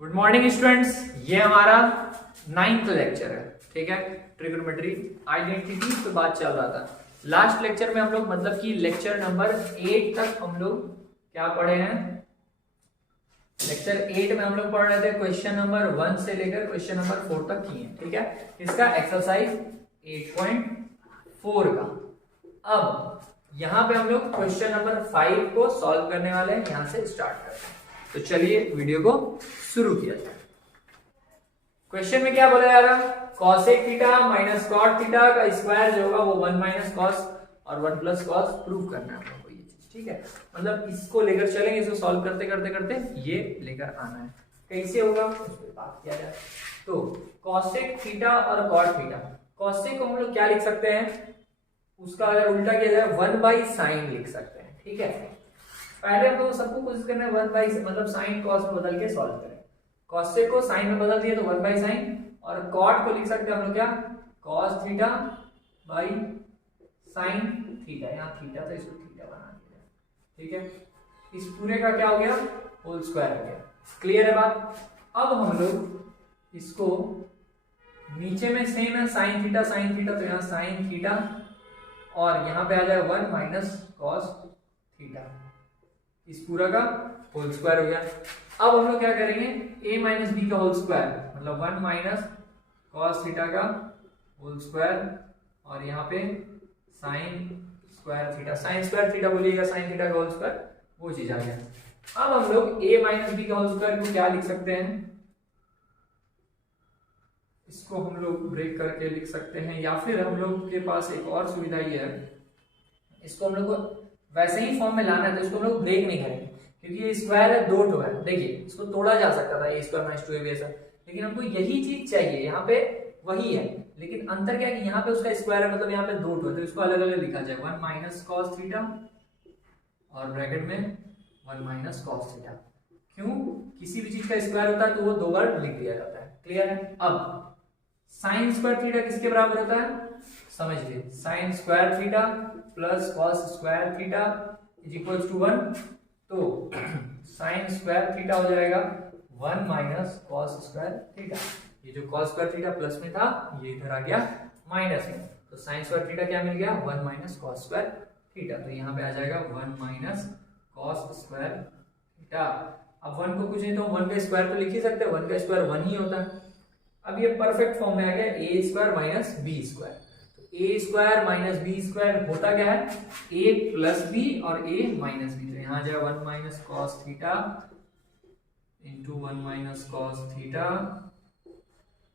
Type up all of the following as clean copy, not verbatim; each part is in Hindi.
गुड मॉर्निंग स्टूडेंट्स, ये हमारा 9th लेक्चर है। ठीक है, ट्रिग्नोमेट्री आइडेंटिटी पे बात चल रहा था। लास्ट लेक्चर में हम लोग मतलब कि लेक्चर नंबर 8 तक हम लोग क्या पढ़े हैं। लेक्चर 8 में हम लोग पढ़ रहे थे क्वेश्चन नंबर 1 से लेकर क्वेश्चन नंबर 4 तक किए। ठीक है, इसका एक्सरसाइज 8.4 का। अब यहाँ पे हम लोग क्वेश्चन नंबर 5 को सॉल्व करने वाले हैं। यहाँ से स्टार्ट करते हैं, तो चलिए वीडियो को शुरू किया जाए। क्वेश्चन में क्या बोला जा रहा है, cosec theta minus cot theta का स्क्वायर जो होगा वो 1 माइनस कॉस और 1 प्लस कॉस प्रूव करना है हम लोग को ये चीज। ठीक है, मतलब इसको लेकर चलेंगे, इसको सॉल्व करते करते करते ये लेकर आना है। कैसे होगा उस पर बात किया जाए। तो कॉसेक थीटा और कॉट थीटा, कॉसेक को हम लोग क्या लिख सकते हैं, उसका अगर उल्टा किया जाए 1 बाई साइन लिख सकते हैं। ठीक है, पहले हम लोग सबको कोशिश करना है 1 बाई मतलब साइन कॉस में बदल के सॉल्व करें। कॉसेक को साइन में बदल दिए तो 1 बाई साइन, और कॉट को लिख सकते हैं हम लोग क्या, cos theta by sine theta. यहाँ थीटा तो इसको थीटा बना दिया। ठीक है, इस पूरे का क्या हो गया, होल स्क्वायर हो गया। क्लियर है बात। अब हम लोग इसको नीचे में सेम है साइन थीटा तो यहाँ साइन थीटा और यहाँ पे आ जाए 1 माइनस कॉस थीटा, इस पूरा का होल स्क्वायर हो गया। अब हम लोग क्या करेंगे, a माइनस बी का होल स्क्वायर मतलब 1 माइनस कॉस थीटा का होल स्क्वायर और यहाँ पे साइन स्क्वायर थीटा बोलिएगा, साइन थीटा का होल स्क्वायर, वो चीज आ गया। अब हम लोग a माइनस बी का होल स्क्वायर को क्या लिख सकते हैं, इसको हम लोग ब्रेक करके लिख सकते हैं, या फिर हम लोग के पास एक और सुविधा ये है, इसको हम लोग को वैसे ही फॉर्म में लाना है तो इसको हम लोग ब्रेक नहीं करेंगे, क्योंकि ये स्क्वायर है, दो टो है। देखिए इसको तोड़ा जा सकता था, a स्क्वायर माइनस 2ab ऐसा, लेकिन हमको यही चीज चाहिए, यहाँ पे वही है, लेकिन अंतर क्या है कि यहाँ पे उसका स्क्वायर है, मतलब यहाँ पे दो टो है, तो इसको अलग अलग लिखा जाए 1 माइनस कॉस थीटा और ब्रैकेट में 1 माइनस कॉस थीटा। क्यों, किसी भी चीज का स्क्वायर होता है तो वो दो बार लिख दिया जाता है। क्लियर है। अब साइन स्क्वायर थीटा किसके बराबर होता है, समझ लीजिए, sine square theta plus cos square theta is equal to 1। तो साइन स्क्वायर थीटा हो जाएगा 1 माइनस कॉस स्क्वायर थीटा। ये जो कॉस स्क्वायर थीटा प्लस में था ये इधर आ गया माइनस में, तो साइन स्क्वायर थीटा क्या मिल गया, 1 माइनस कॉस स्क्वायर थीटा। तो यहाँ पे आ जाएगा 1 माइनस कॉस स्क्वायर थीटा। अब 1 को कुछ नहीं तो 1 का स्क्वायर तो लिख ही सकते हैं, 1 का स्क्वायर 1 ही होता है। अब ये परफेक्ट फॉर्म में आ गया a square minus B square. तो a square minus B square होता क्या है, a प्लस बी और a माइनस बी। तो यहाँ आ जाए 1 minus cos theta into 1 minus cos theta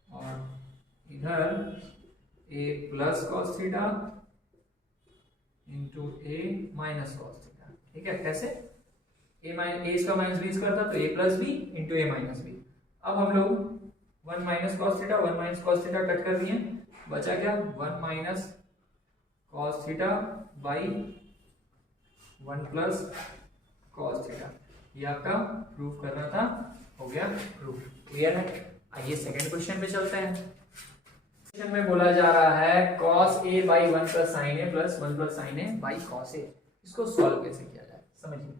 और इधर a plus cos theta into a minus cos theta. ठीक है, कैसे, a square minus B square था तो a plus B into a minus B. अब हम लोग 1 minus cos theta 1 minus cos theta cut कर दिए, बचा क्या 1 minus cos theta by 1 plus cos theta. ये आपका प्रूफ करना था, हो गया प्रूफ। क्लियर है। आइए सेकंड क्वेश्चन पे चलते हैं। क्वेश्चन में बोला जा रहा है cos A by 1 plus sine A plus 1 plus sine A by cos A. इसको सॉल्व कैसे किया जाए समझिए।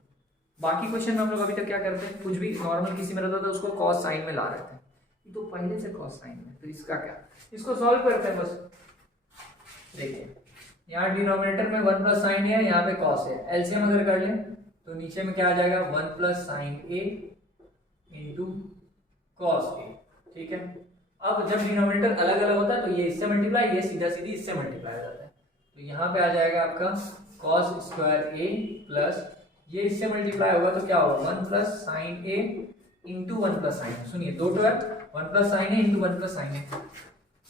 बाकी क्वेश्चन में हम लोग अभी तक क्या करते हैं, कुछ भी नॉर्मल किसी में रहता था उसको कॉस साइन में ला रहे थे, तो पहले से कॉस साइन में, तो इसका क्या, इसको सॉल्व करते हैं बस। देखिए यहाँ डिनोमिनेटर में 1 प्लस साइन है, यहाँ पे कॉस है, एलसीएम अगर कर लें तो नीचे में क्या आ जाएगा 1 plus sine A into cos A. ठीक है, अब जब डिनोमिनेटर अलग अलग होता है तो ये इससे मल्टीप्लाई, ये सीधा सीधी इससे मल्टीप्लाई हो जाता है, तो यहाँ पे आ जाएगा आपका कॉस स्क्वायर ए प्लस ये इससे मल्टीप्लाई होगा तो क्या होगा 1 plus sine A into 1 plus sign. सुनिए दो टो है, 1 प्लस साइन है इंटू 1 प्लस साइन है,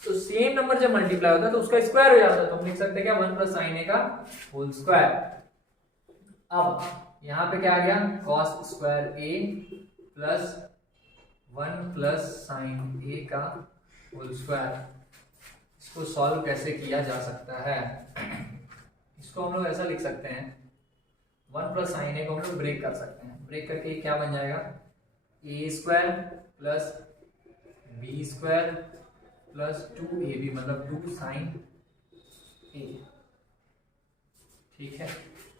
तो सेम नंबर जब मल्टीप्लाई होता है तो उसका स्क्वायर हो जाता है, तो हम लिख सकते हैं क्या 1 प्लस साइन ए का होल स्क्वायर। अब यहाँ पे क्या आ गया cos square A plus 1 plus sine ए का होल स्क्वायर। इसको सॉल्व कैसे किया जा सकता है, इसको हम लोग ऐसा लिख सकते हैं 1 प्लस साइन ए को हम लोग ब्रेक कर सकते हैं, ब्रेक करके क्या बन जाएगा A square plus B square plus 2ab मतलब 2 साइन ए। ठीक है,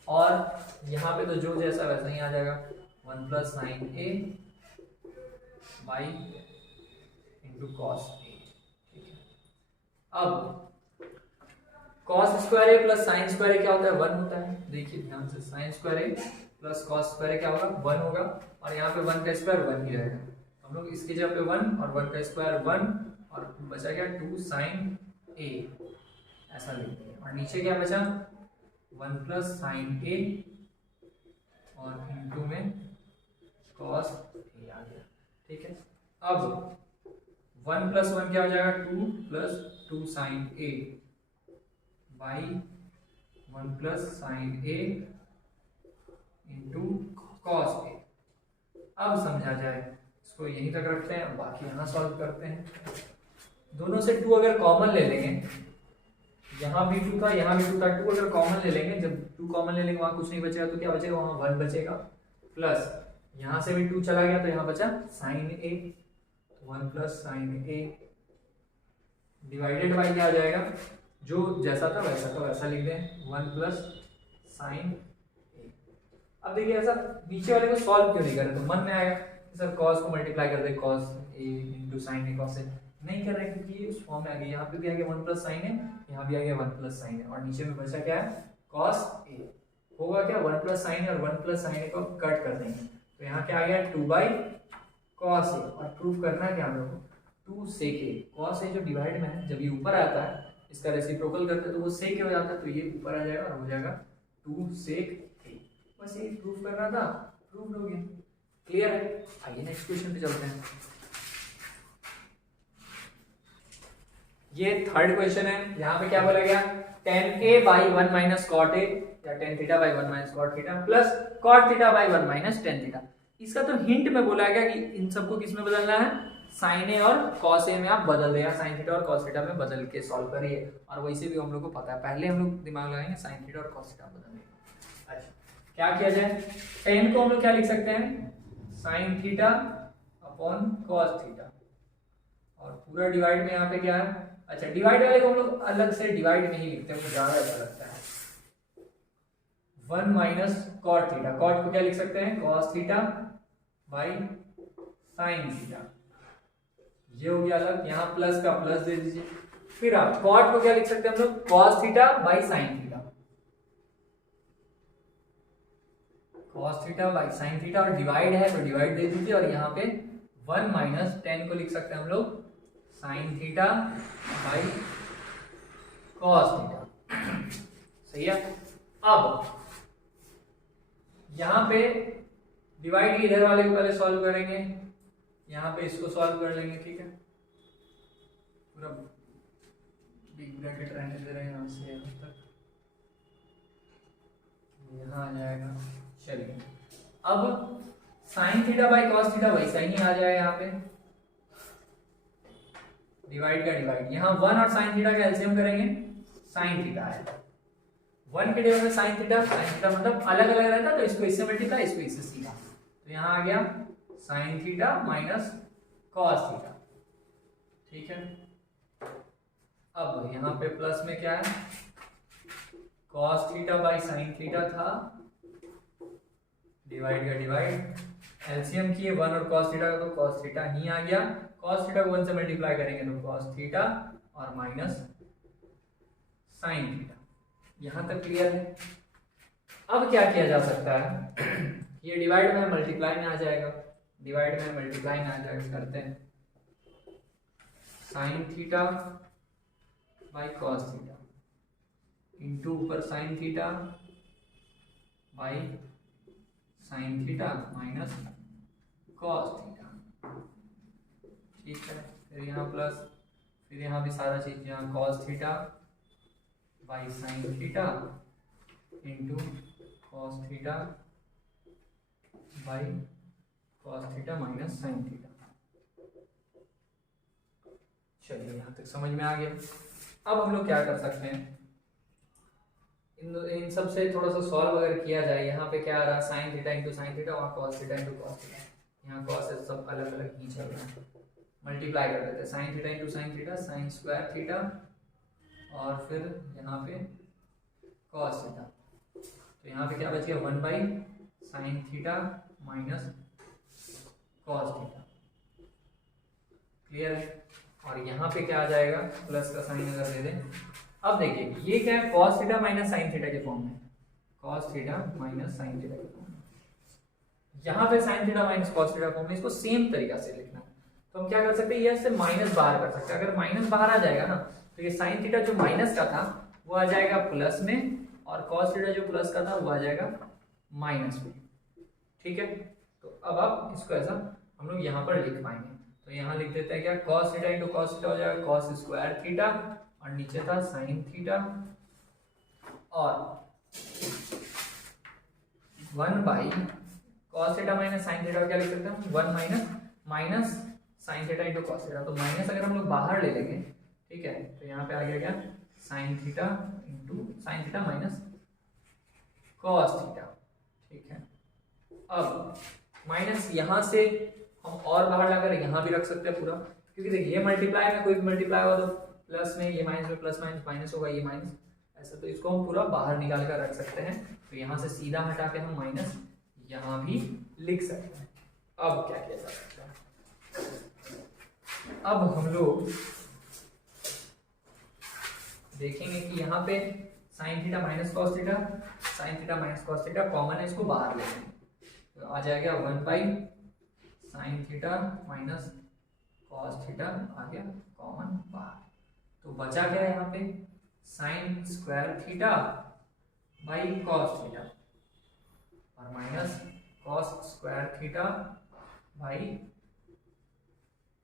और यहाँ पे तो जो जैसा वैसा ही आ जाएगा 1 plus sine A by into cos A. ठीक है, अब cos square A plus sine square A क्या होता है, 1 होता है। देखिए ध्यान से, sine square A plus cos square A क्या होगा, 1 होगा, और यहाँ पे 1 का स्क्वायर 1 ही रहेगा। हम लोग इसकी जगह पे 1 और 1 का स्क्वायर 1 और बचा क्या 2 साइन ए, ऐसा लिख दिया। और नीचे क्या बचा 1 प्लस साइन ए और इनटू में कॉस ए आ गया। ठीक है, अब 1 प्लस 1 क्या हो जाएगा 2 plus 2 sine A by 1 plus sine A into cos A. अब समझा जाए, इसको यहीं तक रखते हैं, बाकी यहाँ सॉल्व करते हैं। दोनों से 2 अगर कॉमन ले लेंगे, यहाँ भी 2 था यहाँ भी 2 था, 2 अगर कॉमन ले लेंगे, जब 2 कॉमन ले लेंगे वहां कुछ नहीं बचेगा, तो क्या बचेगा वहां 1 बचेगा, प्लस यहाँ से भी 2 चला गया तो यहाँ बचा sine A, 1 plus sine A divided by क्या आ जाएगा, जो जैसा था वैसा लिख दें, 1 प्लस साइन ए। अब देखिए ऐसा नीचे वाले को सॉल्व क्यों नहीं कर रहे, तो मन में आएगा सर कॉस को मल्टीप्लाई कर दे, cos A into sine A, cos A नहीं कर रहे क्योंकि उस फॉर्म में आ गया। यहाँ पे भी आ गया 1 प्लस साइन है, यहाँ भी आ गया 1 प्लस साइन है, और नीचे में बचा क्या है कॉस ए। होगा क्या 1 प्लस साइन और 1 प्लस साइन ए को कट कर देंगे, तो यहाँ क्या आ गया 2 बाई कॉस ए। और प्रूव करना है क्या हम लोग को 2 सेक ए, कॉस ए जो डिवाइड में है जब ये ऊपर आता है इसका रेसिप्रोकल करते हैं तो वो सेक ए हो जाता है, तो ये ऊपर आ जाएगा और हो जाएगा 2 सेक ए। बस ये प्रूव करना था, प्रूव हो गया, क्लियर है। आइए नेक्स्ट क्वेश्चन पे चलते हैं। ये थर्ड क्वेश्चन है, यहाँ पे क्या बोला गया tan a by 1 minus cot a या tan theta by 1 minus cot theta plus cot theta by 1 minus tan theta। इसका तो हिंट में बोला गया कि इन सबको किस में बदलना है, साइन ए और कॉस ए में आप बदल देगा, साइन थीटा और कॉस थीटा में बदल के सॉल्व करिए। और वैसे भी हम लोग को पता है, पहले हम लोग दिमाग लगाएंगे साइन थीटा और कॉस थीटा बदलने। अच्छा क्या किया जाए, tan को हम लोग क्या लिख सकते हैं sine theta upon cos theta, और पूरा डिवाइड में यहाँ पे क्या है, अच्छा डिवाइड वाले को हम लोग अलग से डिवाइड में ही लिखते हैं, मुझे ज्यादा अच्छा लगता है। 1 माइनस कॉट थीटा, कॉट को क्या लिख सकते हैं cos theta by sine theta, ये हो गया अलग, यहाँ प्लस का प्लस दे दीजिए। फिर आप कॉट को क्या लिख सकते हैं हम लोग cos theta by sine theta, cos theta by sine theta, और डिवाइड है तो डिवाइड दे दीजिए, और यहाँ पे 1 माइनस tan को लिख सकते हैं हम लोग sign theta by cos theta. सही है। अब यहाँ पे डिवाइड इधर वाले को पहले सॉल्व करेंगे, यहाँ पे इसको सॉल्व कर लेंगे, ठीक है, पूरा बिग ब्रैकेट रहने दे रहे हैं यहाँ से यहाँ तक, यहाँ आ जाएगा। चलिए अब sign theta by cos theta वैसा ही आ जाएगा, यहाँ पे डिवाइड का डिवाइड, यहाँ 1 और साइन थीटा का एलसीएम करेंगे, साइन थीटा आएगा, 1 के जगह में साइन थीटा मतलब अलग अलग रहता तो इसको इससे मल्टीप्लाई इसको इससे सीधा, तो यहाँ आ गया sign theta minus cos theta. ठीक है, अब यहाँ पे प्लस में क्या है cos theta by sine theta था, डिवाइड का डिवाइड, एलसीएम किए 1 और कॉस थीटा का तो कॉस थीटा ही आ गया, कॉस थीटा को 1 से मल्टीप्लाई करेंगे तो कॉस थीटा और माइनस साइन थीटा। यहां तक क्लियर है। अब क्या किया जा सकता है, ये डिवाइड में मल्टीप्लाई में आ जाएगा, डिवाइड में मल्टीप्लाई में आ जाएगा, करते हैं sine theta by cos theta into ऊपर sine theta by sine theta minus cos theta. ठीक है, फिर यहाँ प्लस, फिर यहाँ भी सारा चीज, यहाँ cos theta by sine theta into cos theta by cos theta minus sine theta. चलिए यहाँ तक समझ में आ गया। अब हम लोग क्या कर सकते हैं, इन सब से थोड़ा सा सॉल्व अगर किया जाए, यहाँ पे क्या आ रहा है sine theta into sine theta, वहाँ cos theta into cos theta, यहाँ कॉस है सब अलग अलग ही चल रहा है, मल्टीप्लाई कर देते हैं sine theta into sine theta, sign square theta, और फिर यहाँ पे कॉस थीटा, तो यहाँ पे क्या बचेगा 1 by sine theta minus cos theta. Clear है। और यहाँ पे क्या आ जाएगा, प्लस का साइन अगर दे दें। अब देखिए ये क्या है, cos theta minus sine theta के फॉर्म में, cos theta minus sine theta के फॉर्म में। यहाँ पे sine theta minus cos theta form में इसको सेम तरीका से लिखना है। तो हम क्या कर सकते हैं, ये से माइनस बाहर कर सकते हैं। अगर माइनस बाहर आ जाएगा ना तो ये साइन थीटा जो माइनस का था वो आ जाएगा प्लस में, और कॉस थीटा जो प्लस का था वो आ जाएगा माइनस में। ठीक है, तो अब आप इसको ऐसा हम लोग यहाँ पर लिख पाएंगे। तो यहाँ लिख देते हैं क्या, cos theta into cos theta हो जाएगा कॉस स्क्वायर थीटा, और नीचे था साइन थीटा, और 1 by cos theta minus sine theta क्या लिख सकते हैं, 1 minus sign theta into cos theta. तो माइनस अगर हम लोग बाहर ले लेंगे, ठीक है, तो यहाँ पे आ गया क्या, sign theta into sine theta minus cos theta. ठीक है, अब माइनस यहाँ से हम और बाहर लाकर यहाँ भी रख सकते हैं पूरा, क्योंकि देखिए ये मल्टीप्लाई में कोई भी मल्टीप्लाई होगा तो प्लस में, ये माइनस में प्लस माइनस माइनस होगा, ये माइनस ऐसा, तो इसको हम पूरा बाहर निकाल कर रख सकते हैं। तो यहाँ से सीधा हटा के हम माइनस यहाँ भी लिख सकते हैं। अब क्या किया जा सकता है, अब हम लोग देखेंगे कि यहाँ पे sine theta minus cos theta, sine theta minus cos theta common है, इसको बाहर ले लेंगे तो आ जाएगा 1 by sine theta minus cos theta, आ गया कॉमन बाहर। तो बचा क्या है यहाँ पे, sine square theta by cos theta, और minus cos square theta by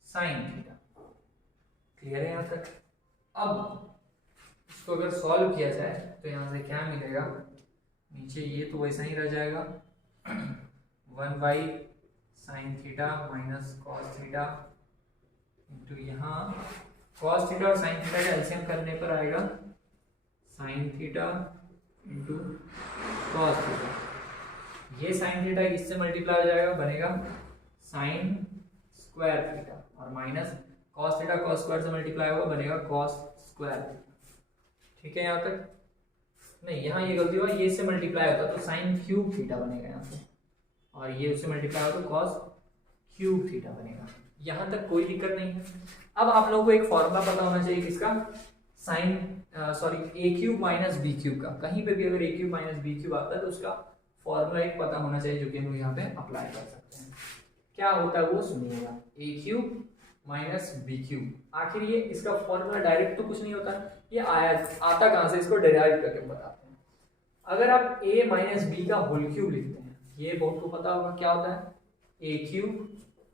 sine theta. Clear है यहाँ तक। अब इसको अगर सॉल्व किया जाए तो यहाँ से क्या मिलेगा, नीचे ये तो वैसा ही रह जाएगा 1 by sine theta minus cos theta into यहाँ कॉस थीटा और साइन थीटा का एलसीएम करने पर आएगा sign theta into cos theta. ये साइन थीटा इससे मल्टीप्लाई हो जाएगा, बनेगा साइन स्क्वायर थीटा, और minus cos theta cos square से मल्टीप्लाई होगा, बनेगा कॉस स्क्वायर थीटा। ठीक है, यहाँ तक नहीं, यहाँ ये गलती हुआ, ये इससे मल्टीप्लाई होता तो साइन क्यूब थीटा बनेगा यहाँ पे, और ये उससे मल्टीप्लाई होगा तो कॉस क्यूब थीटा बनेगा। यहाँ तक कोई दिक्कत नहीं है। अब आप लोगों को एक फॉर्मूला पता होना चाहिए किसका, साइन सॉरी ए क्यूब माइनस बी क्यूब का। कहीं पे भी अगर ए क्यूब माइनस बी क्यूब आता है तो उसका फॉर्मूला एक पता होना चाहिए, जो कि हम लोग यहाँ पे अप्लाई कर सकते हैं। क्या होता है वो सुनिएगा, ए क्यूब माइनस बी क्यूब। आखिर ये इसका फॉर्मूला डायरेक्ट तो कुछ नहीं होता, ये आता कहाँ से, इसको डेराइव करके बताते हैं। अगर आप a माइनस बी का होल क्यूब लिखते हैं, ये बहुत को पता होगा क्या होता है, A cube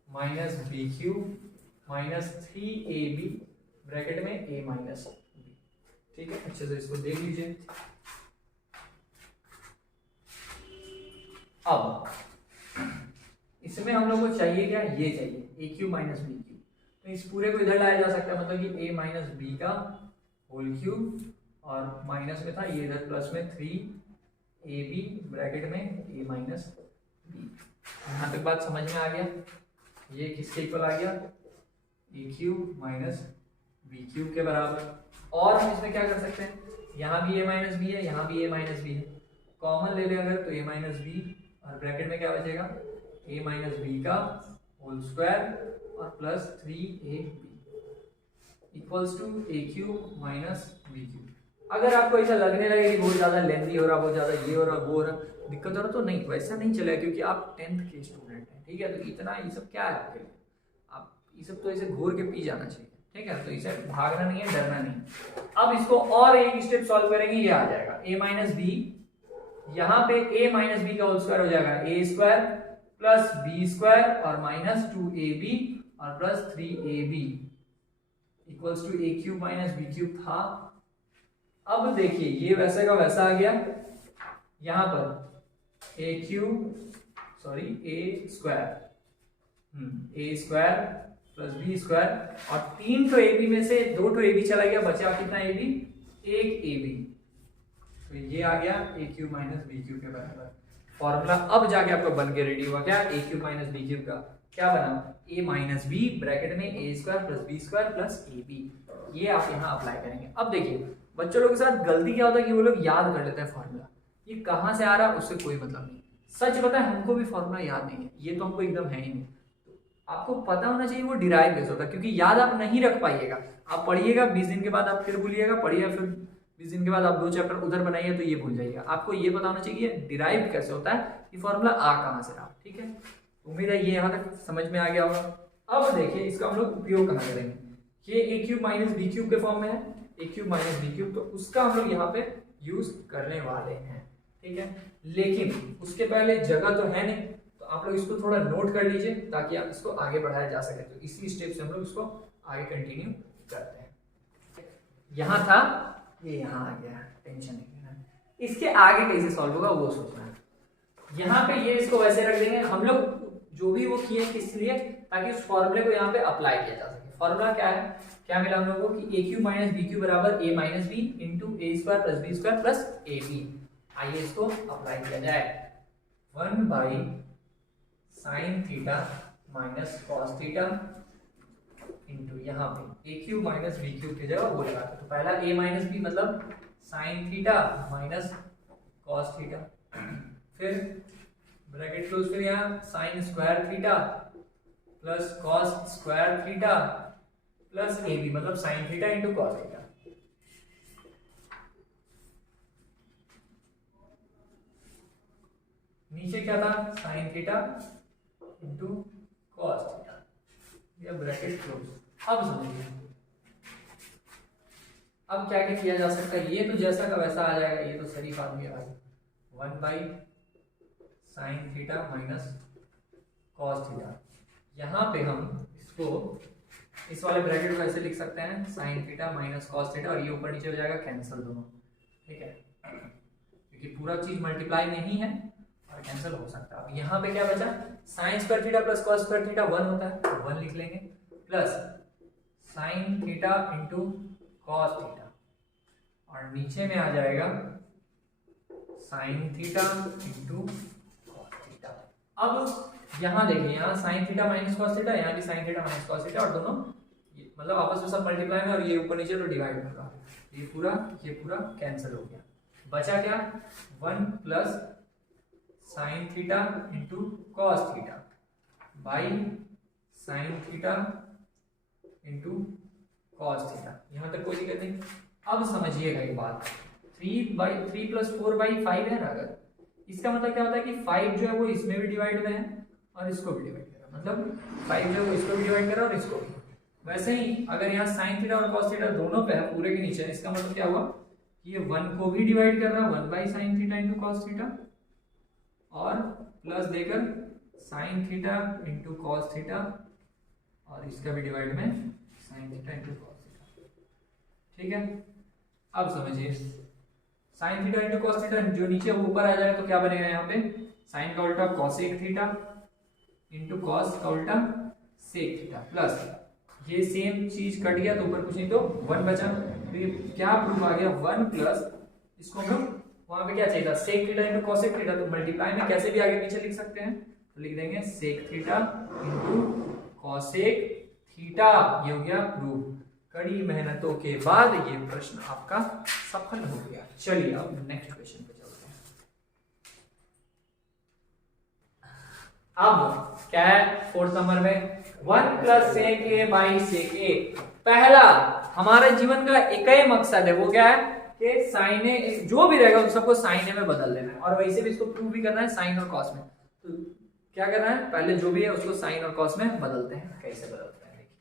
minus B cube minus 3ab bracket में a माइनस बी। ठीक है, अच्छे से इसको देख लीजिए। अब इसमें हम लोग को चाहिए क्या, ये चाहिए ए क्यूब माइनस बी क्यूब। तो इस पूरे को इधर लाया जा सकता है, मतलब कि a माइनस बी का होल क्यूब, और माइनस में था ये इधर प्लस में 3ab ब्रैकेट में a माइनस बी। यहाँ तक बात समझ में आ गया। ये किसके इक्वल आ गया, ए क्यूब माइनस बी क्यूब के बराबर। और हम इसमें क्या कर सकते हैं, यहाँ भी a माइनस बी है, यहाँ भी a माइनस बी है, कॉमन ले लें अगर तो a माइनस बी, और ब्रैकेट में क्या बचेगा, a माइनस बी का होल स्क्वायर और plus 3ab equals to a cube minus B cube. अगर आपको ऐसा लगने लगे कि बहुत ज्यादा लेंथी हो रहा, बहुत ज्यादा ये हो रहा, वो हो रहा, दिक्कत हो रहा, तो नहीं, वैसा नहीं चलेगा, क्योंकि आप 10th के स्टूडेंट हैं। ठीक है, तो इतना ये सब क्या है आपके लिए, आप ये सब तो ऐसे घूर के पी जाना चाहिए। ठीक है, तो इसे भागना नहीं है, डरना नहीं। अब इसको और एक स्टेप सॉल्व करेंगे, ये आ जाएगा a माइनस बी, यहाँ पे a माइनस बी का होल स्क्वायर हो जाएगा a square plus B square और माइनस 2ab और plus 3ab equals to a cube minus B cube था। अब देखिए ये वैसे का वैसा आ गया, यहाँ पर ए क्यूब सॉरी ए स्क्वायर प्लस बी स्क्वायर, और 3 तो ए बी में से 2 तो ए बी चला गया, बचा कितना ए बी, 1 ए बी। तो ये आ गया ए क्यूब माइनस बी क्यूब के बराबर। फॉर्मूला अब जाके आपका बन के रेडी हुआ क्या, A cube minus B cube का क्या बना, ए माइनस बी ब्रैकेट में A square plus B square plus A B. ये आप यहाँ अप्लाई करेंगे। अब देखिए बच्चों लोगों के साथ गलती क्या होता है कि वो लोग याद कर लेते हैं फॉर्मूला, ये कहाँ से आ रहा है उससे कोई मतलब नहीं। सच पता है हमको भी फॉर्मूला याद नहीं है, ये तो हमको एकदम है ही नहीं। आपको पता होना चाहिए वो डिराइव कैसे होता है, क्योंकि याद आप नहीं रख पाइएगा। आप पढ़िएगा 20 दिन के बाद आप फिर भूलिएगा, पढ़िएगा फिर 20 दिन के बाद आप 2 चैप्टर उधर बनाइए तो ये भूल जाइएगा। आपको ये पता होना चाहिए डिराइव कैसे होता है, ये फॉर्मूला आ कहाँ से रहा। ठीक है, उम्मीद है ये यहाँ तक समझ में आ गया होगा। अब देखिए इसका हम लोग उपयोग कहाँ करेंगे। ये ए क्यूब माइनस बी क्यूब के फॉर्म में है, A cube minus B cube, तो उसका हम लोग यहाँ पे यूज करने वाले हैं। ठीक है, लेकिन उसके पहले जगह तो है नहीं, तो आप लोग इसको थोड़ा नोट कर लीजिए ताकि आप इसको आगे बढ़ाया जा सके। तो इसी स्टेप से हम लोग इसको आगे कंटिन्यू करते हैं। यहाँ था, ये यहाँ आ गया, टेंशन नहीं लेना। इसके आगे कैसे सॉल्व होगा वो सोचना है। यहाँ पे ये इसको वैसे रख देंगे हम लोग, जो भी वो किए किस लिए, ताकि उस फॉर्मूले को यहाँ पे अप्लाई किया जा सके। फॉर्मूला क्या है, क्या मिला हम लोगों को कि A cube minus B cube बराबर A minus B into A square plus B square plus A B. आइए इसको अप्लाई किया जाए। 1 by sine theta minus cos theta into यहाँ पे A cube minus B cube की जगह वो लगाते, तो पहला ए माइनस बी मतलब sine theta minus cos theta, फिर ब्रैकेट क्लोज, फिर यहाँ sine square theta plus cos square theta plus A B मतलब sine theta into cos theta. नीचे क्या था, sign theta into cos theta, ये ब्रैकेट क्लोज। अब समझिए अब क्या क्या किया जा सकता है, ये तो जैसा का वैसा आ जाएगा, ये तो शरीफ आदमी आ गया। 1 by sine theta minus cos theta, यहाँ पे हम इसको इस वाले ब्रैकेट को ऐसे लिख सकते हैं, sine theta minus cos theta, और ये ऊपर नीचे हो जाएगा कैंसिल दोनों। ठीक है, क्योंकि पूरा चीज मल्टीप्लाई नहीं है और कैंसिल हो सकता है। अब यहाँ पे क्या बचा, sign square theta plus cos square theta 1 होता है, तो 1 लिख लेंगे, plus sign theta into cos theta, और नीचे में आ जाएगा sign theta into cos theta. अब यहाँ देखिए, यहाँ sign theta minus cos theta, यहाँ भी sign theta minus cos theta, और दोनों मतलब आपस में सब मल्टीप्लाई में, और ये ऊपर नीचे तो डिवाइड होगा, ये पूरा कैंसिल हो गया। बचा क्या, 1 plus sign theta into cos theta by sine theta into cos theta. यहाँ तक कोई दिक्कत नहीं। अब समझिएगा एक बात, 3 प्लस 4/5 है ना, अगर इसका मतलब क्या होता है कि 5 जो है वो इसमें भी डिवाइड में है और इसको भी डिवाइड कर रहा है, मतलब 5 जो है वो इसको भी डिवाइड कर रहा है और इसको भी। वैसे ही अगर यहाँ साइन थीटा और कॉस थीटा दोनों पे है, पूरे के नीचे, इसका मतलब क्या हुआ कि ये 1 को भी डिवाइड कर रहा है 1 by sine theta into cos theta, और प्लस देकर sign theta into cos theta, और इसका भी डिवाइड में sign theta into cos theta. ठीक है, अब समझिए sign theta into cos theta जो नीचे वो ऊपर आ जाएगा, तो क्या बनेगा यहाँ पे, साइन का उल्टा कॉसेक थीटा इंटू कॉस का उल्टा सेक थीटा, प्लस ये सेम चीज कट गया तो ऊपर कुछ नहीं तो 1 बचा। तो ये क्या प्रूफ आ गया, 1 प्लस इसको हम लोग वहां पे क्या चाहिए था, sec theta into cosec theta, तो मल्टीप्लाई में कैसे भी आगे पीछे लिख सकते हैं, तो लिख देंगे sec theta into cosec theta. ये हो गया प्रूफ। कड़ी मेहनतों के बाद ये प्रश्न आपका सफल हो गया। चलिए अब नेक्स्ट क्वेश्चन पे चलते हैं। अब क्या है 4th नंबर में, 1 plus sec A by sec ए। पहला हमारे जीवन का एक ही मकसद है, वो क्या है कि साइन ए जो भी रहेगा उन सबको साइन ए में बदल देना है, और वैसे भी इसको प्रूव भी करना है साइन और कॉस में। तो क्या करना है, पहले जो भी है उसको साइन और कॉस में बदलते हैं। कैसे बदलते हैं देखिए,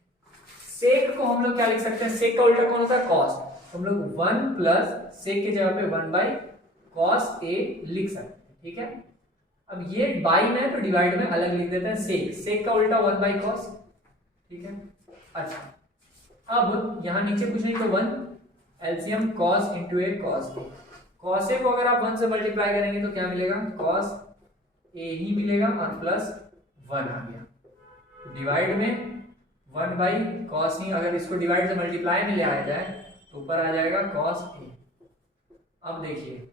सेक को हम लोग क्या लिख सकते हैं, सेक का उल्टा कौन होता है, कॉस। तो हम लोग 1 प्लस सेक की जगह पे 1 बाई कॉस ए लिख सकते हैं। ठीक है, अब ये बाई में तो डिवाइड में अलग लिख देते हैं, सेक, सेक का उल्टा 1 बाई कॉस। ठीक है, अच्छा अब यहाँ नीचे कुछ नहीं तो 1, LCM cos into A cos A. Cos A को अगर आप 1 से मल्टीप्लाई करेंगे तो क्या मिलेगा, कॉस ए ही मिलेगा, और प्लस 1 आ गया, डिवाइड में 1 बाई कॉस ही, अगर इसको डिवाइड से मल्टीप्लाई में ले आया जाए तो ऊपर आ जाएगा कॉस ए। अब देखिए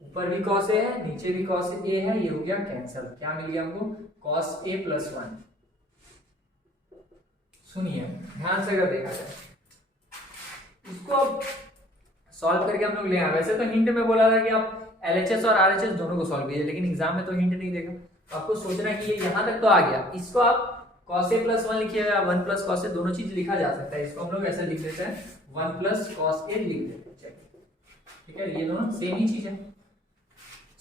ऊपर भी कॉस ए है, नीचे भी कॉस ए है, ये हो गया कैंसिल, क्या मिल गया हमको, कॉस ए प्लस 1। सुनिए ध्यान से अगर देखा जाए इसको अब सॉल्व करके हम लोग ले आए। वैसे तो हिंट में बोला था कि आप एलएचएस और आरएचएस दोनों को सॉल्व कीजिए, लेकिन एग्जाम में तो हिंट नहीं देगा, तो आपको सोचना है कि ये यहां तक तो आ गया, इसको आप cos a प्लस 1 लिखिएगा या 1 प्लस cos a, दोनों चीज लिखा जा सकता है। इसको हम लोग ऐसा लिख देते हैं 1 प्लस cos a लिख देते हैं, ठीक है, ये दोनों सेम ही चीज है।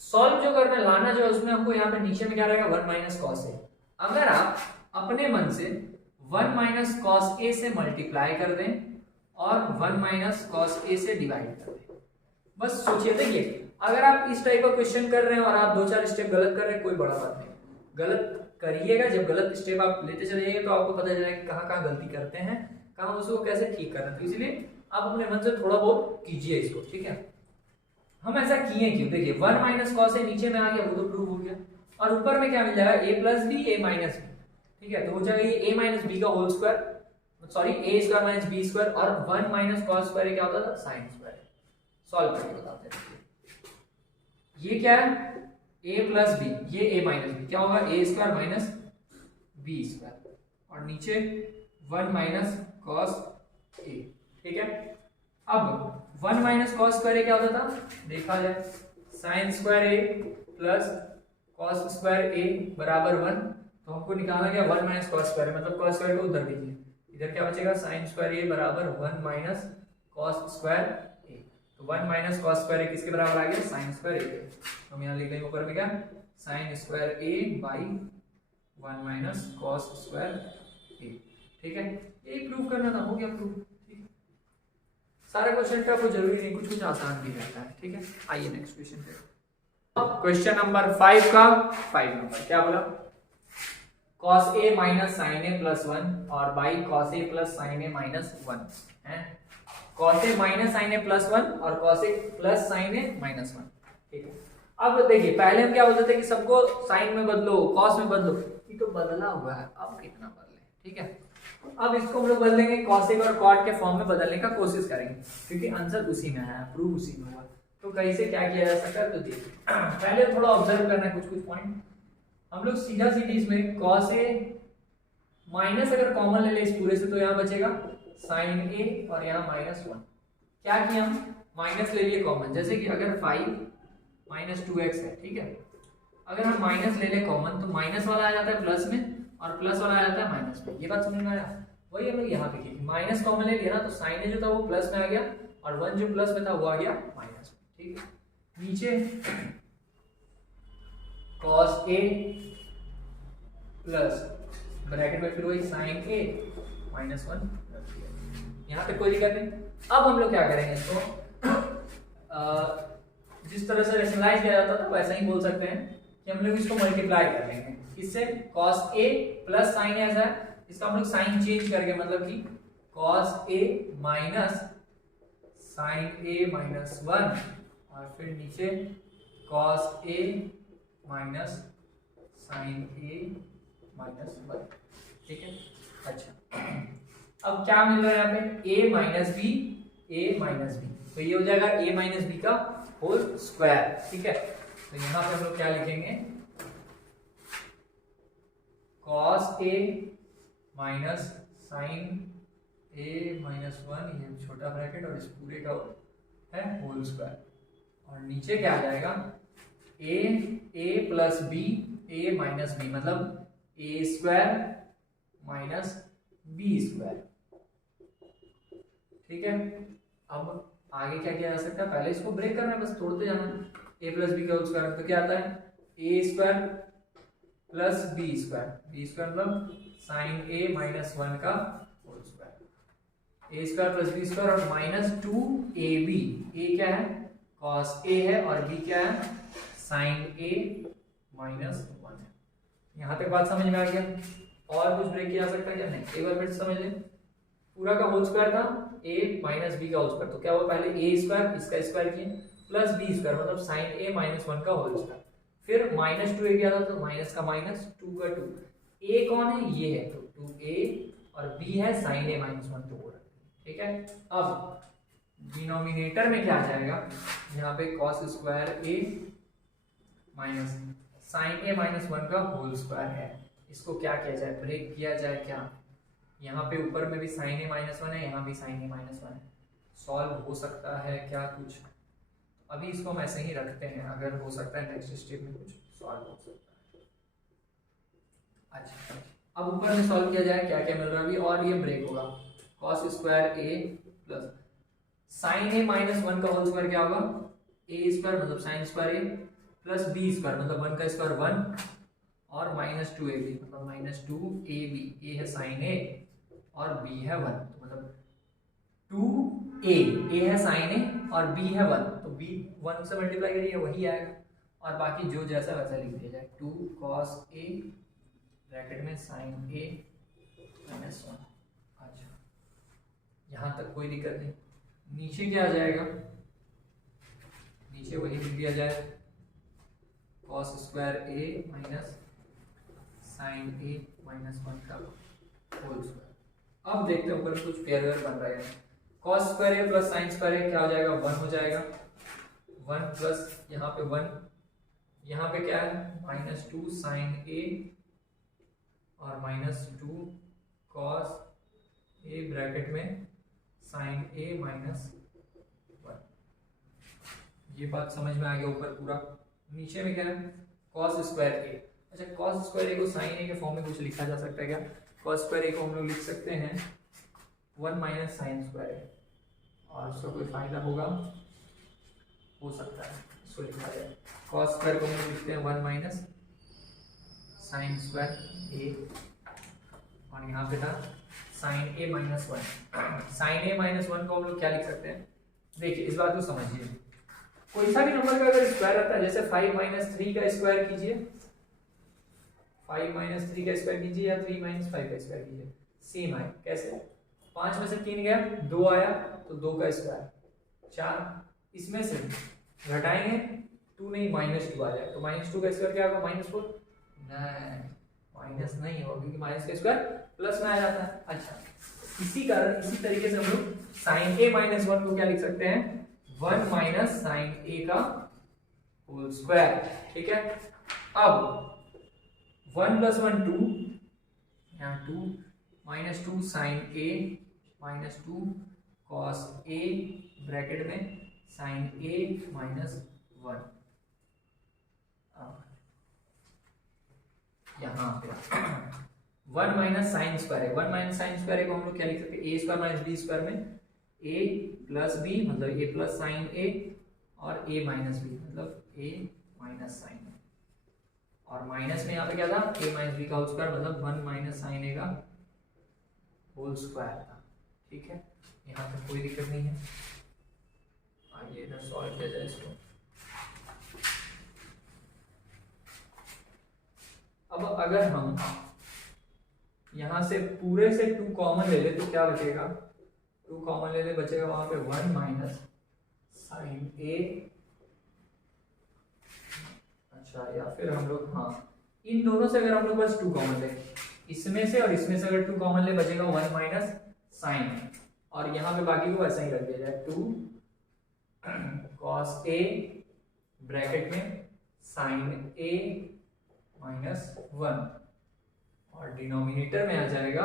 सॉल्व जो करना लाना जो है उसमें हमको यहाँ पे नीचे में क्या रहेगा 1 माइनस cos a। अगर आप अपने मन से 1 माइनस cos a से मल्टीप्लाई कर दें और 1 माइनस cos a से डिवाइड कर दें, बस सोचिए। देखिए अगर आप इस टाइप का क्वेश्चन कर रहे हैं और आप 2-4 स्टेप गलत कर रहे हैं, कोई बड़ा बात नहीं, गलत करिएगा। जब गलत स्टेप आप लेते चले जाइए तो आपको पता चलेगा कि कहाँ कहाँ गलती करते हैं, कहाँ उसको कैसे ठीक करना है। तो इसलिए आप अपने मन से थोड़ा बहुत कीजिए इसको, ठीक है। हम ऐसा किए क्यों, देखिए 1 माइनस cos a नीचे में आ गया, वो तो प्रूव हो गया, और ऊपर में क्या मिल जाएगा a plus b a minus B, ठीक है। तो हो जाएगा ये a माइनस बी का whole square, sorry a square minus B square, और 1 माइनस cos स्क्वायर क्या होता था sin स्क्वायर। सॉल्व करके बताते हैं। ये क्या है a प्लस बी, ये a माइनस बी, क्या होगा a square minus B square, और नीचे 1 माइनस cos a, ठीक है। अब 1 माइनस cos स्क्वायर क्या होता था, देखा जाए sin square a plus cos square a बराबर 1। तो हमको निकालना क्या 1 माइनस cos स्क्वायर, मतलब cos स्क्वायर को उधर लीजिए, इधर क्या बचेगा sin स्क्वायर a बराबर 1 माइनस cos स्क्वायर a। तो 1 माइनस cos स्क्वायर a किसके बराबर आ गया sin स्क्वायर a के। हम यहाँ लिख लेंगे ऊपर में क्या sin square a by 1 minus cos square a, ठीक है। यही प्रूव करना था, हो गया प्रूव, ठीक है। सारे क्वेश्चन का कोई जरूरी नहीं, कुछ कुछ आसान भी रहता है, ठीक है। आइए नेक्स्ट क्वेश्चन पे, क्वेश्चन नंबर 5 का 5 नंबर क्या बोला, cos a minus sin a plus 1 और by cos a plus sin a minus 1 है। cos a minus sin a plus 1 और cos a plus sin a minus 1, ठीक है। अब देखिए पहले हम क्या बोलते थे कि सबको साइन में बदलो, cos में बदलो, ये तो बदला हुआ है, अब कितना बदले, ठीक है। अब इसको हम लोग बदलेंगे cosec और cot के फॉर्म में बदलने का कोशिश करेंगे, क्योंकि आंसर उसी में है, प्रूव उसी में होगा। तो कैसे क्या किया जा सकता है, तो देखिए पहले थोड़ा ऑब्जर्व करना है कुछ कुछ पॉइंट। हम लोग सीधा सीधी इसमें cos a माइनस अगर कॉमन ले ले इस पूरे से, तो यहाँ बचेगा sin a और यहाँ माइनस 1। क्या किया हम माइनस ले लिए कॉमन, जैसे कि अगर 5 माइनस 2x है, ठीक है। अगर हम माइनस ले ले कॉमन तो माइनस वाला आ जाता है प्लस में और प्लस वाला आ जाता है माइनस में। ये बात समझ में आया, वही हम लोग यहाँ पे की माइनस कॉमन ले लिया ना, तो साइन ए जो था वो प्लस में आ गया और 1 जो प्लस में था वो आ गया माइनस में, ठीक है। नीचे cos a प्लस ब्रैकेट में फिर वही sin a माइनस 1, यहाँ पे कोई दिक्कत नहीं। अब हम लोग क्या करेंगे इसको जिस तरह से रेशनलाइज किया जाता था वैसा ही बोल सकते हैं कि हम लोग इसको मल्टीप्लाई कर लेंगे इससे cos a plus sin a ऐसा है, इसका हम लोग साइन चेंज करके मतलब कि cos a minus sin a minus 1 और फिर नीचे cos a minus sin a minus 1, ठीक है। अच्छा अब क्या मिल रहा है यहाँ पे a माइनस b, तो ये हो जाएगा a माइनस बी का होल स्क्वायर, ठीक है। तो यहाँ पे हम लोग क्या लिखेंगे cos a minus sin a minus 1, ये छोटा ब्रैकेट और इस पूरे का है होल स्क्वायर, और नीचे क्या आ जाएगा a plus b a minus b, मतलब a square minus b square, ठीक है। अब आगे क्या किया जा सकता है, पहले इसको ब्रेक करना है, बस तोड़ते जाना। a प्लस बी का होल स्क्वायर तो क्या आता है a square plus B square मतलब साइन a माइनस 1 का whole square, a square plus B square और माइनस 2ab। a क्या है cos a है और b क्या है साइन a माइनस 1 है। यहाँ तक बात समझ में आ गया, और कुछ ब्रेक किया जा सकता है क्या, नहीं। एक बार फिर समझ लें, पूरा का होल स्क्वायर था a माइनस बी का होल स्क्वायर, तो क्या हुआ पहले a स्क्वायर इसका स्क्वायर किए प्लस b स्क्वायर मतलब sin a माइनस 1 का होल स्क्वायर, फिर माइनस 2a किया था तो माइनस का माइनस 2 का 2, a कौन है ये है तो 2a और b है sin a माइनस 1, तो वो रखें, ठीक है। अब डिनोमिनेटर में क्या आ जाएगा, यहाँ पे cos square a minus sin a minus 1 का होल स्क्वायर है। इसको क्या किया जाए, ब्रेक किया जाए क्या, यहाँ पे ऊपर में भी sin a माइनस 1 है, यहाँ भी sin a माइनस 1 है, सॉल्व हो सकता है क्या कुछ, अभी इसको हम ऐसे ही रखते हैं, अगर हो सकता है नेक्स्ट स्टेप में कुछ सॉल्व हो सकता है। अच्छा अब ऊपर में सॉल्व किया जाए, क्या क्या मिल रहा है अभी, और ये ब्रेक होगा, cos square a plus sin a minus 1 का होल स्क्वायर क्या होगा, a स्क्वायर मतलब sin square a plus b square मतलब 1 का स्क्वायर 1 और माइनस 2ab मतलब माइनस 2ab, a है sin a और b है 1 तो मतलब 2a है sin a और b है 1 तो b 1 से मल्टीप्लाई करिए वही आएगा और बाकी जो जैसा वैसा लिख दिया जाए 2 cos a ब्रैकेट में sin a माइनस 1। अच्छा यहाँ तक कोई दिक्कत नहीं। नीचे क्या आ जाएगा, नीचे वही लिख दिया जाए cos square a minus sin a minus 1 का होल स्क्वायर। अब देखते हैं ऊपर कुछ पेयर वेयर बन रहे हैं। cos square a plus sin square a क्या हो जाएगा, 1 हो जाएगा, 1 प्लस यहाँ पे 1, यहाँ पे क्या है माइनस 2 sin a और माइनस 2 cos a ब्रैकेट में sin a माइनस 1। ये बात समझ में आ गया ऊपर पूरा। नीचे में क्या है cos स्क्वायर a। अच्छा cos स्क्वायर a को sin a के फॉर्म में कुछ लिखा जा सकता है क्या, cos स्क्वायर a को हम लोग लिख सकते हैं 1 माइनस sin स्क्वायर a और उसका कोई फायदा होगा, हो सकता है इसको लिखा जाए cos स्क्वायर को हम लोग लिखते हैं 1 माइनस sin स्क्वायर a और यहाँ पे था sin a minus 1। sin a minus 1 को हम लोग क्या लिख सकते हैं, देखिए इस बात को समझिए, कोई सा भी नंबर का अगर स्क्वायर आता है, जैसे 5 माइनस 3 का स्क्वायर कीजिए, 5 माइनस 3 का स्क्वायर कीजिए या 3 माइनस 5 का स्क्वायर कीजिए, सेम आए। कैसे, 5 में से 3 गया 2 आया तो 2 का स्क्वायर 4, इसमें से घटाएंगे 2 नहीं माइनस 2 आ जाए तो माइनस 2 का स्क्वायर क्या होगा माइनस 4, नहीं माइनस नहीं होगा क्योंकि माइनस का स्क्वायर प्लस में आ जाता है। अच्छा इसी कारण इसी तरीके से हम लोग sin a माइनस 1 को क्या लिख सकते हैं 1 माइनस sin a का होल स्क्वायर। ठीक है, अब 1 प्लस 1 2, यहाँ 2 minus 2 sin a minus 2 cos a bracket में sin a माइनस 1। यहाँ पे 1 माइनस साइन स्क्वायर है, 1 माइनस साइन स्क्वायर को हम लोग क्या लिख सकते हैं ए स्क्वायर माइनस बी स्क्वायर में a प्लस बी मतलब a प्लस साइन a और a माइनस बी मतलब a माइनस साइन a और माइनस में यहाँ पे क्या था a माइनस बी का होल स्क्वायर मतलब 1 माइनस साइन a का होल स्क्वायर था। ठीक है, यहाँ पे कोई दिक्कत नहीं है। आइए इधर सॉल्व किया जाए इसको। अब अगर हम यहाँ से पूरे से 2 कॉमन ले ले तो क्या बचेगा, 2 कॉमन ले ले बचेगा वहां पे 1 माइनस साइन a। अच्छा या फिर हम लोग हाँ इन दोनों से अगर हम लोग बस 2 कॉमन ले, इसमें से और इसमें से अगर 2 कॉमन ले बचेगा 1 माइनस साइन और यहाँ पे बाकी को ऐसा ही रख दिया जाए 2 cos a ब्रैकेट में साइन a माइनस 1 और डिनोमिनेटर में आ जाएगा,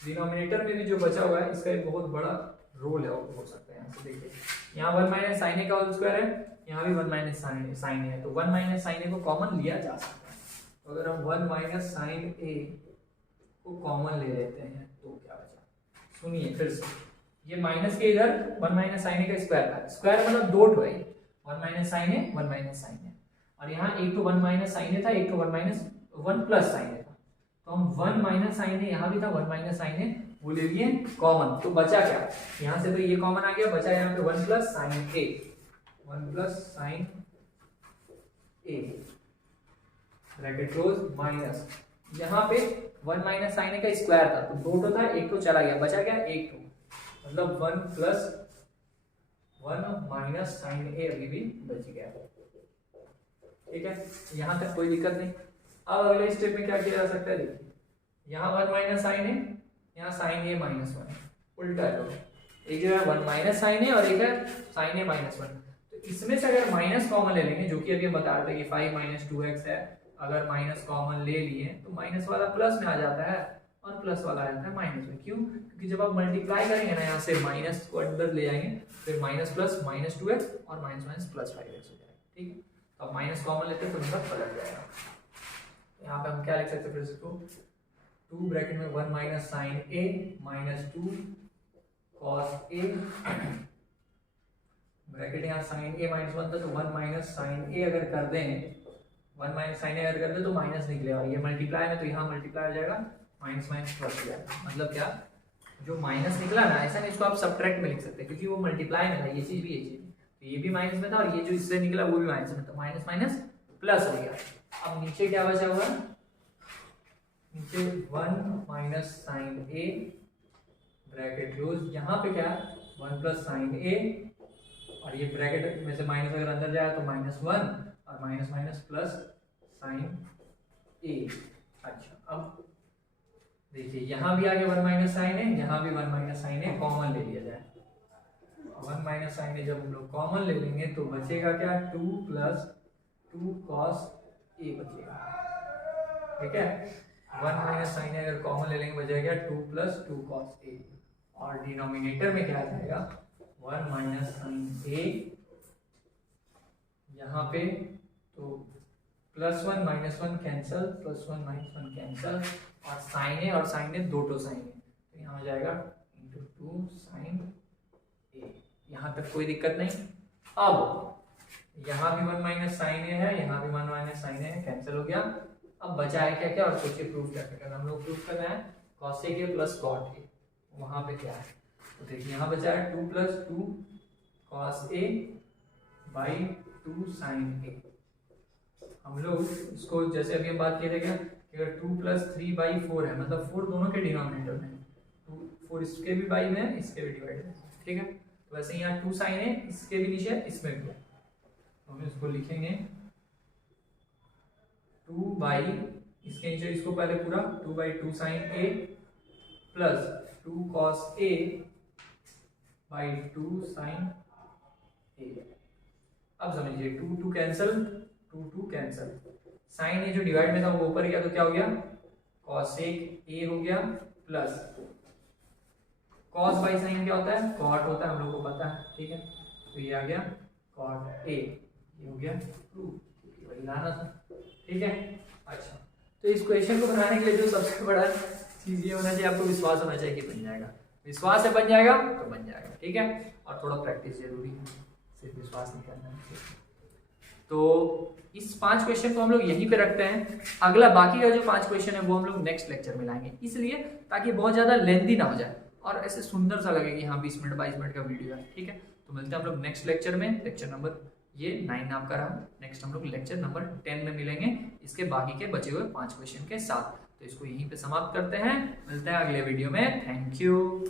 डिनोमिनेटर में भी जो बचा हुआ है इसका एक बहुत बड़ा रोल है हो सकता है। यहाँ से देखिए यहाँ 1 माइनस साइन ए का होल स्क्वायर है, यहाँ भी 1 माइनस साइन ए है तो 1 माइनस साइन ए को कॉमन लिया जा सकता है। तो अगर हम 1 माइनस साइन ए को कॉमन ले लेते हैं तो क्या बचा, सुनिए फिर से, ये माइनस के इधर 1 माइनस साइन ए का स्क्वायर था, स्क्वायर मतलब 2 ठो है 1 minus sign A 1 minus sign ए और यहाँ एक तो 1 माइनस साइन ए था एक तो 1 प्लस साइन ए था तो हम 1 माइनस साइन ए यहाँ भी था 1 माइनस साइन ए वो ले लिए कॉमन तो बचा क्या, यहाँ से तो ये कॉमन आ गया, बचा यहाँ पे 1 plus sine A 1 plus sine A bracket close minus यहाँ पे 1 माइनस साइन ए का स्क्वायर था तो 2 तो था एक तो चला गया बचा क्या 1 तो मतलब 1 प्लस 1 माइनस साइन ए अभी भी बच गया। ठीक है, यहाँ तक कोई दिक्कत नहीं। अब अगले स्टेप में क्या किया जा सकता है, देखिए यहाँ 1 माइनस साइन ए यहाँ साइन ए माइनस 1 उल्टा है, एक जो है 1 माइनस साइन ए और एक है साइन ए माइनस 1 तो इसमें से अगर माइनस कॉमन ले लेंगे जो कि अभी हम बता रहे थे कि 5 माइनस 2x है, अगर माइनस कॉमन ले लिए तो माइनस वाला प्लस में आ जाता है और प्लस वाला आ जाता है माइनस में। क्यों, क्योंकि जब आप मल्टीप्लाई करेंगे ना यहाँ से माइनस को अंदर ले जाएंगे फिर माइनस प्लस माइनस 2x और माइनस माइनस प्लस 5x हो जाएगा। ठीक है, तो अब माइनस कॉमन लेते हैं तो नंबर पलट जाएगा। यहाँ पे हम क्या लिख सकते हैं फिर इसको 2 ब्रैकेट में 1 माइनस साइन ए माइनस 2 कॉस ए, ब्रैकेट यहाँ साइन ए माइनस 1 था तो 1 माइनस साइन ए अगर कर दें, 1 माइनस साइन ए अगर कर दें तो माइनस निकलेगा, ये मल्टीप्लाई में तो यहाँ मल्टीप्लाई हो जाएगा, माइनस माइनस प्लस हो जाएगा। मतलब क्या, जो माइनस निकला ना, ऐसा नहीं इसको आप सब्ट्रैक्ट में लिख सकते क्योंकि वो मल्टीप्लाई में था, ये चीज भी ये चीज, तो ये भी माइनस में था और ये जो इससे निकला वो भी माइनस में था, माइनस माइनस प्लस हो गया। अब नीचे क्या बचा हुआ, नीचे 1 minus sign A bracket close, यहाँ पे क्या 1 प्लस साइन ए, और ये ब्रैकेट में से माइनस अगर अंदर जाए तो -1 और माइनस माइनस प्लस साइन ए। अच्छा अब देखिए यहाँ भी आगे 1 माइनस साइन है, यहाँ भी 1 माइनस साइन है, कॉमन ले लिया जाए। 1 माइनस साइन है जब हम लोग कॉमन ले लेंगे तो बचेगा क्या, 2 प्लस 2 कॉस ए बचेगा, ठीक है। 1 माइनस साइन है अगर कॉमन ले लेंगे बचेगा 2 प्लस 2 कॉस ए, और डिनोमिनेटर में क्या आ जाएगा 1 माइनस साइन ए, यहाँ पे तो +1 -1 कैंसल, +1 -1 कैंसल, और साइन ए और साइन ए दो टो साइन ए, तो यहाँ हो जाएगा इंटू 2 साइन ए, यहाँ तक कोई दिक्कत नहीं। अब यहाँ भी 1 माइनस साइन ए है, यहाँ भी 1 माइनस साइन ए है, कैंसिल हो गया। अब बचा है क्या क्या, और सोचिए प्रूफ क्या करना, हम लोग प्रूफ करना है cos ए प्लस cot ए, वहाँ पे क्या है तो देखिए यहाँ बचा है 2 plus 2 cos A by 2 sine A. हम लोग इसको जैसे अभी हम बात किए थे क्या कि अगर 2 प्लस 3 बाई 4 है, मतलब 4 दोनों के डिनोमिनेटर में, 4 इसके भी बाई में है, इसके भी डिवाइड है, ठीक है। तो वैसे यहाँ 2 साइन है, इसके भी नीचे है, इसमें भी है, तो हम इसको लिखेंगे 2 बाई, इसके नीचे इसको पहले पूरा 2 by 2 sine A plus 2 cos A by 2 sine A. अब समझिए 2 2 कैंसल, 2 2 कैंसल, साइन ए जो डिवाइड में था वो ऊपर गया तो क्या हो गया कॉसेक ए हो गया, प्लस कॉस बाई साइन क्या होता है, कॉट होता है, हम लोग को पता है, ठीक है। तो ये आ गया कॉट ए, ये हो गया प्रूफ, वही लाना था, ठीक है। अच्छा तो इस क्वेश्चन को बनाने के लिए जो सबसे बड़ा चीज ये होना चाहिए, आपको विश्वास होना चाहिए कि बन जाएगा, विश्वास से बन जाएगा तो बन जाएगा, ठीक है। और थोड़ा प्रैक्टिस जरूरी है, सिर्फ विश्वास नहीं करना है। तो इस 5 क्वेश्चन को हम लोग यहीं पे रखते हैं, अगला बाकी का जो 5 क्वेश्चन है वो हम लोग नेक्स्ट लेक्चर में लाएंगे, इसलिए ताकि बहुत ज्यादा लेंथी ना हो जाए और ऐसे सुंदर सा लगे कि हाँ 20 मिनट 22 मिनट का वीडियो है, ठीक है। तो मिलते हैं हम लोग नेक्स्ट लेक्चर में, लेक्चर नंबर ये 9 आपका रहा, नेक्स्ट हम लोग लेक्चर नंबर 10 में मिलेंगे इसके बाकी के बचे हुए 5 क्वेश्चन के साथ। तो इसको यहीं पे समाप्त करते हैं, मिलते हैं अगले वीडियो में, थैंक यू।